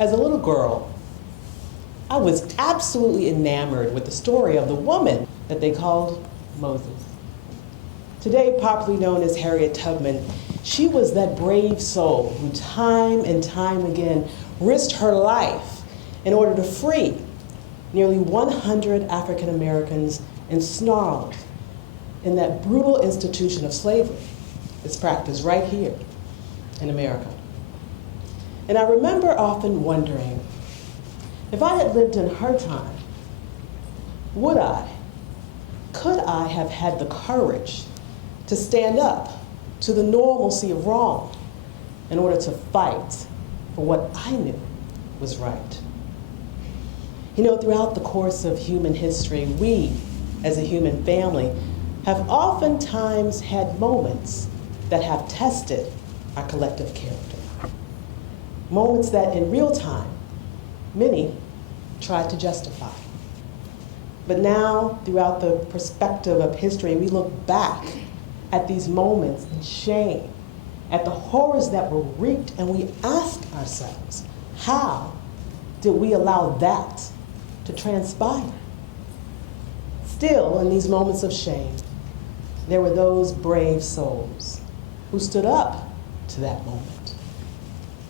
As a little girl, I was absolutely enamored with the story of the woman that they called Moses. Today, popularly known as Harriet Tubman, she was that brave soul who time and time again risked her life in order to free nearly 100 African Americans ensnarled in that brutal institution of slavery. It's practiced right here in America. And I remember often wondering, if I had lived in her time, could I have had the courage to stand up to the normalcy of wrong in order to fight for what I knew was right? You know, throughout the course of human history, we, as a human family, have oftentimes had moments that have tested our collective character. Moments that in real time, many tried to justify. But now, throughout the perspective of history, we look back at these moments in shame, at the horrors that were wreaked, and we ask ourselves, how did we allow that to transpire? Still, in these moments of shame, there were those brave souls who stood up to that moment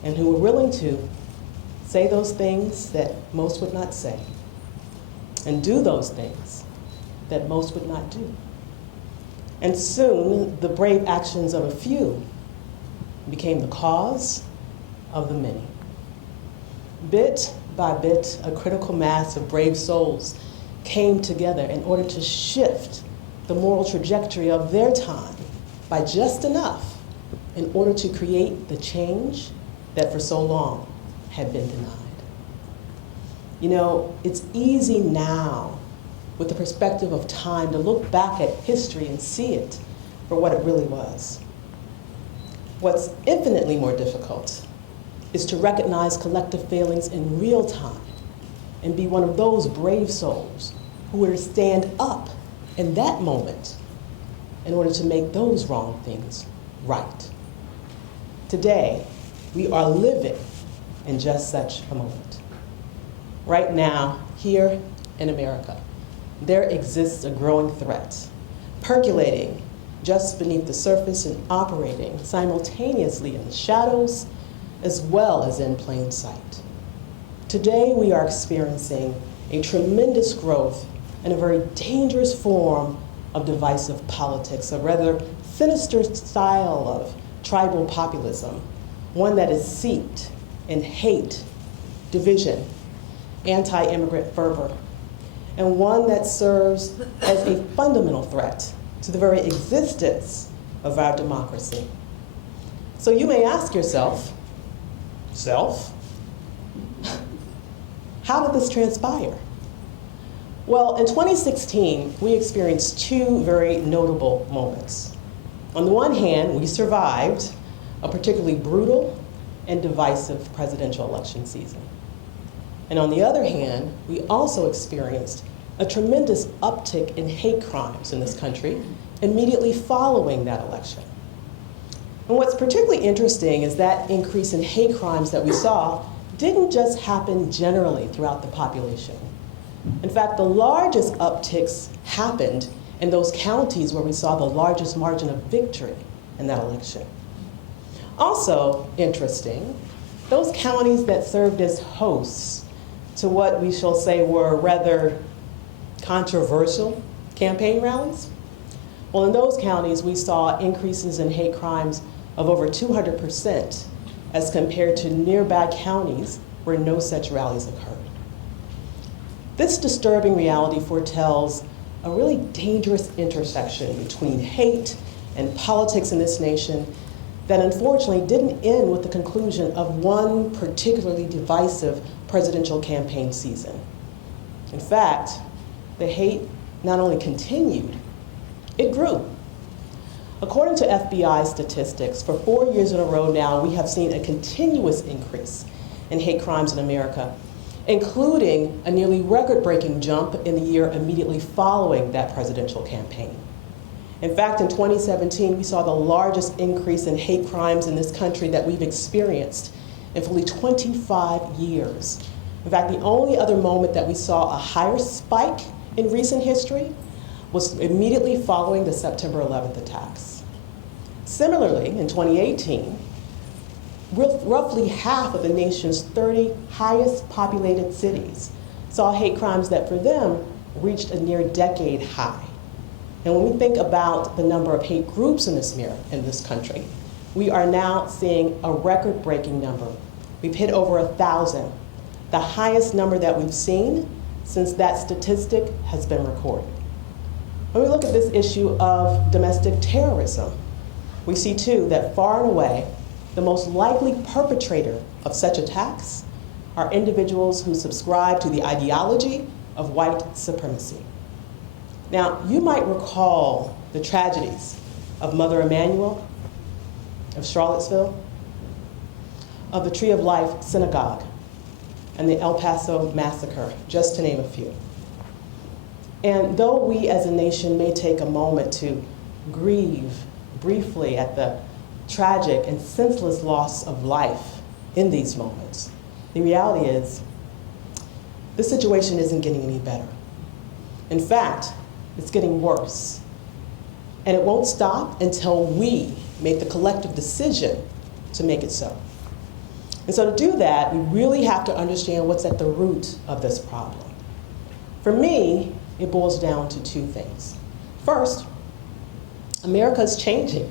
and who were willing to say those things that most would not say and do those things that most would not do. And soon, the brave actions of a few became the cause of the many. Bit by bit, a critical mass of brave souls came together in order to shift the moral trajectory of their time by just enough in order to create the change that for so long had been denied. You know, it's easy now, with the perspective of time, to look back at history and see it for what it really was. What's infinitely more difficult is to recognize collective failings in real time and be one of those brave souls who were to stand up in that moment in order to make those wrong things right. Today, we are living in just such a moment. Right now, here in America, there exists a growing threat, percolating just beneath the surface and operating simultaneously in the shadows as well as in plain sight. Today, we are experiencing a tremendous growth in a very dangerous form of divisive politics, a rather sinister style of tribal populism, one that is seeped in hate, division, anti-immigrant fervor, and one that serves as a fundamental threat to the very existence of our democracy. So you may ask yourself, how did this transpire? Well, in 2016, we experienced two very notable moments. On the one hand, we survived a particularly brutal and divisive presidential election season. And on the other hand, we also experienced a tremendous uptick in hate crimes in this country immediately following that election. And what's particularly interesting is that increase in hate crimes that we saw didn't just happen generally throughout the population. In fact, the largest upticks happened in those counties where we saw the largest margin of victory in that election. Also interesting, those counties that served as hosts to what we shall say were rather controversial campaign rallies, well, in those counties, we saw increases in hate crimes of over 200% as compared to nearby counties where no such rallies occurred. This disturbing reality foretells a really dangerous intersection between hate and politics in this nation that unfortunately didn't end with the conclusion of one particularly divisive presidential campaign season. In fact, the hate not only continued, it grew. According to FBI statistics, for 4 years in a row now, we have seen a continuous increase in hate crimes in America. including a nearly record-breaking jump in the year immediately following that presidential campaign. In fact, in 2017, we saw the largest increase in hate crimes in this country that we've experienced in fully 25 years. In fact, the only other moment that we saw a higher spike in recent history was immediately following the September 11th attacks. Similarly, in 2018, roughly half of the nation's 30 highest populated cities saw hate crimes that for them reached a near decade high. And when we think about the number of hate groups in this country, we are now seeing a record-breaking number. We've hit over 1,000, the highest number that we've seen since that statistic has been recorded. When we look at this issue of domestic terrorism, we see too that far and away, the most likely perpetrator of such attacks are individuals who subscribe to the ideology of white supremacy. Now, you might recall the tragedies of Mother Emanuel, of Charlottesville, of the Tree of Life Synagogue, and the El Paso massacre, just to name a few. And though we as a nation may take a moment to grieve briefly at the tragic and senseless loss of life in these moments, the reality is this situation isn't getting any better. In fact, it's getting worse. And it won't stop until we make the collective decision to make it so. And so to do that, we really have to understand what's at the root of this problem. For me, it boils down to two things. First, America's changing.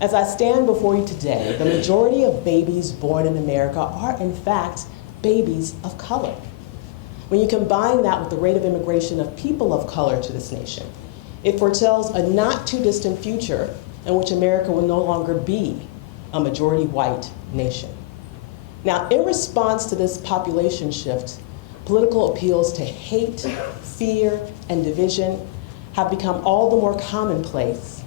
As I stand before you today, the majority of babies born in America are in fact babies of color. When you combine that with the rate of immigration of people of color to this nation, it foretells a not too distant future in which America will no longer be a majority white nation. Now, in response to this population shift, political appeals to hate, fear, and division have become all the more commonplace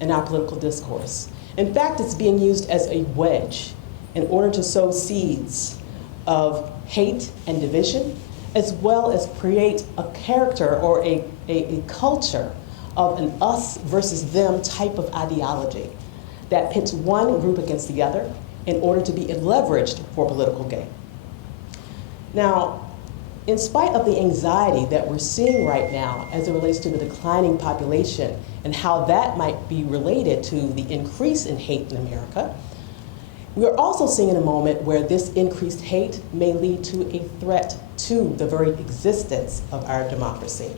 in our political discourse. In fact, it's being used as a wedge in order to sow seeds of hate and division, as well as create a character or a culture of an us versus them type of ideology that pits one group against the other in order to be leveraged for political gain. Now, in spite of the anxiety that we're seeing right now as it relates to the declining population and how that might be related to the increase in hate in America, we are also seeing in a moment where this increased hate may lead to a threat to the very existence of our democracy.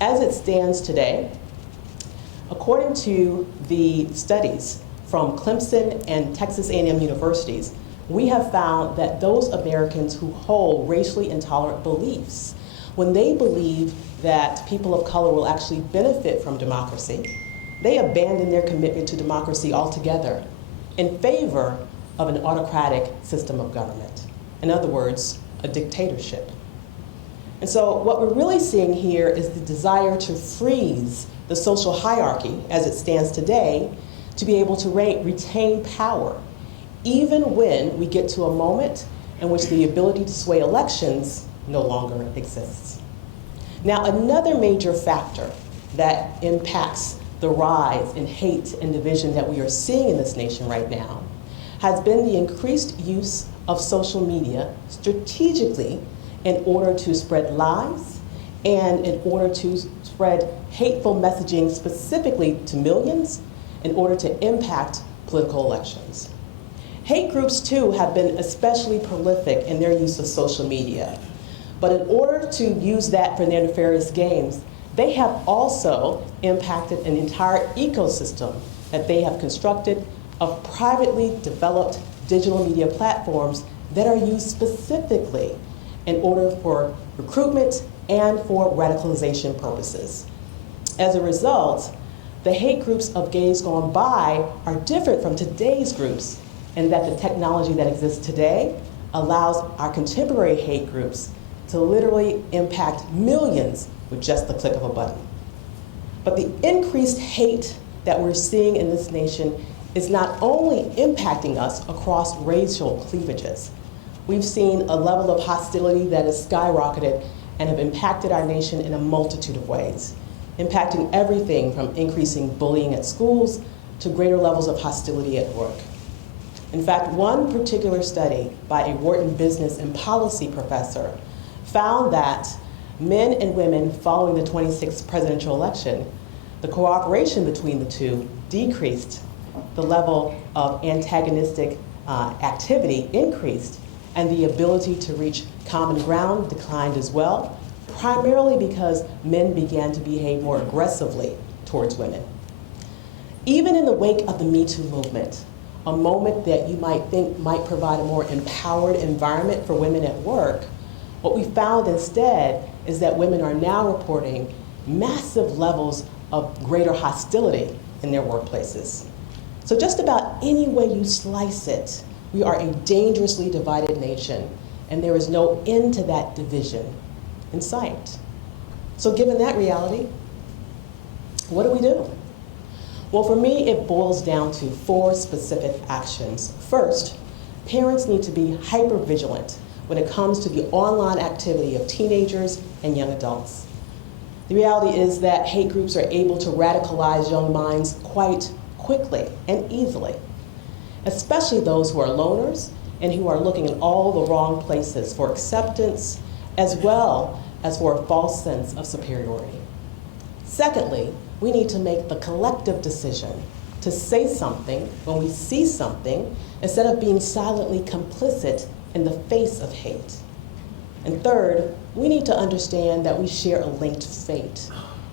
As it stands today, according to the studies from Clemson and Texas A&M universities, we have found that those Americans who hold racially intolerant beliefs, when they believe that people of color will actually benefit from democracy, they abandon their commitment to democracy altogether in favor of an autocratic system of government. In other words, a dictatorship. And so what we're really seeing here is the desire to freeze the social hierarchy as it stands today to be able to retain power, even when we get to a moment in which the ability to sway elections no longer exists. Now, another major factor that impacts the rise in hate and division that we are seeing in this nation right now has been the increased use of social media strategically in order to spread lies and in order to spread hateful messaging specifically to millions in order to impact political elections. Hate groups, too, have been especially prolific in their use of social media. But in order to use that for their nefarious gains, they have also impacted an entire ecosystem that they have constructed of privately developed digital media platforms that are used specifically in order for recruitment and for radicalization purposes. As a result, the hate groups of days gone by are different from today's groups in that the technology that exists today allows our contemporary hate groups to literally impact millions with just the click of a button. But the increased hate that we're seeing in this nation is not only impacting us across racial cleavages, We've seen a level of hostility that has skyrocketed and have impacted our nation in a multitude of ways, impacting everything from increasing bullying at schools to greater levels of hostility at work. In fact, one particular study by a Wharton business and policy professor found that men and women following the 26th presidential election, the cooperation between the two decreased, the level of antagonistic activity increased, and the ability to reach common ground declined as well, primarily because men began to behave more aggressively towards women. Even in the wake of the Me Too movement, a moment that you might think might provide a more empowered environment for women at work, what we found instead is that women are now reporting massive levels of greater hostility in their workplaces. So just about any way you slice it, we are a dangerously divided nation, and there is no end to that division in sight. So given that reality, what do? Well, for me, it boils down to 4 specific actions. First, parents need to be hyper-vigilant when it comes to the online activity of teenagers and young adults. The reality is that hate groups are able to radicalize young minds quite quickly and easily, especially those who are loners and who are looking in all the wrong places for acceptance as well as for a false sense of superiority. Secondly, we need to make the collective decision to say something when we see something instead of being silently complicit in the face of hate. And third, we need to understand that we share a linked fate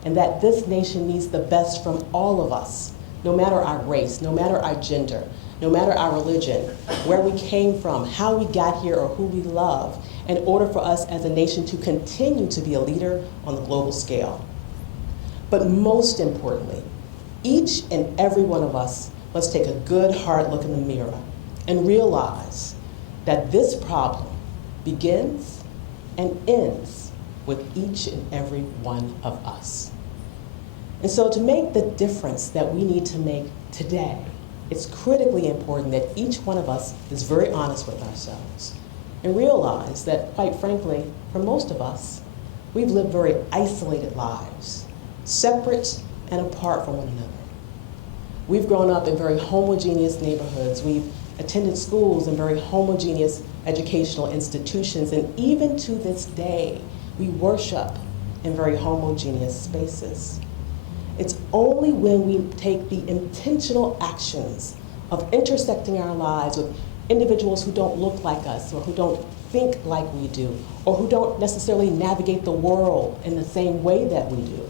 and that this nation needs the best from all of us, no matter our race, no matter our gender, no matter our religion, where we came from, how we got here, or who we love, in order for us as a nation to continue to be a leader on the global scale. But most importantly, each and every one of us must take a good hard look in the mirror and realize that this problem begins and ends with each and every one of us. And so to make the difference that we need to make today, it's critically important that each one of us is very honest with ourselves and realize that, quite frankly, for most of us, we've lived very isolated lives, separate and apart from one another. We've grown up in very homogeneous neighborhoods. We've attended schools in very homogeneous educational institutions, and even to this day, we worship in very homogeneous spaces. It's only when we take the intentional actions of intersecting our lives with individuals who don't look like us, or who don't think like we do, or who don't necessarily navigate the world in the same way that we do,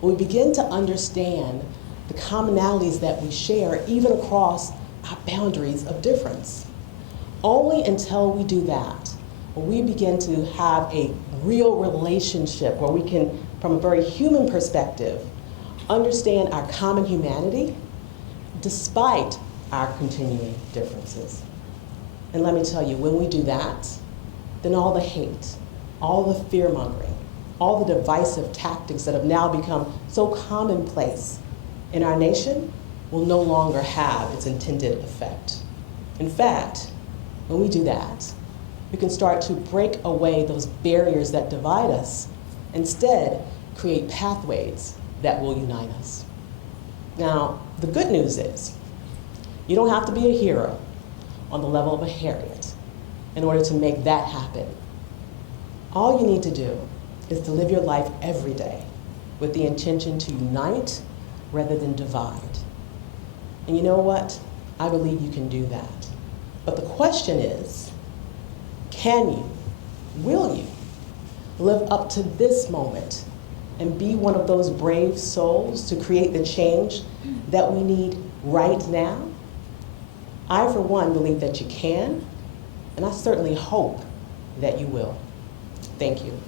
when we begin to understand the commonalities that we share, even across our boundaries of difference. Only until we do that, when we begin to have a real relationship where we can, from a very human perspective, understand our common humanity despite our continuing differences. And let me tell you, when we do that, then all the hate, all the fear-mongering, all the divisive tactics that have now become so commonplace in our nation will no longer have its intended effect. In fact, when we do that, we can start to break away those barriers that divide us, instead create pathways that will unite us. Now, the good news is, you don't have to be a hero on the level of a Harriet in order to make that happen. All you need to do is to live your life every day with the intention to unite rather than divide. And you know what? I believe you can do that. But the question is, can you, will you, live up to this moment and be one of those brave souls to create the change that we need right now? I, for one, believe that you can, and I certainly hope that you will. Thank you.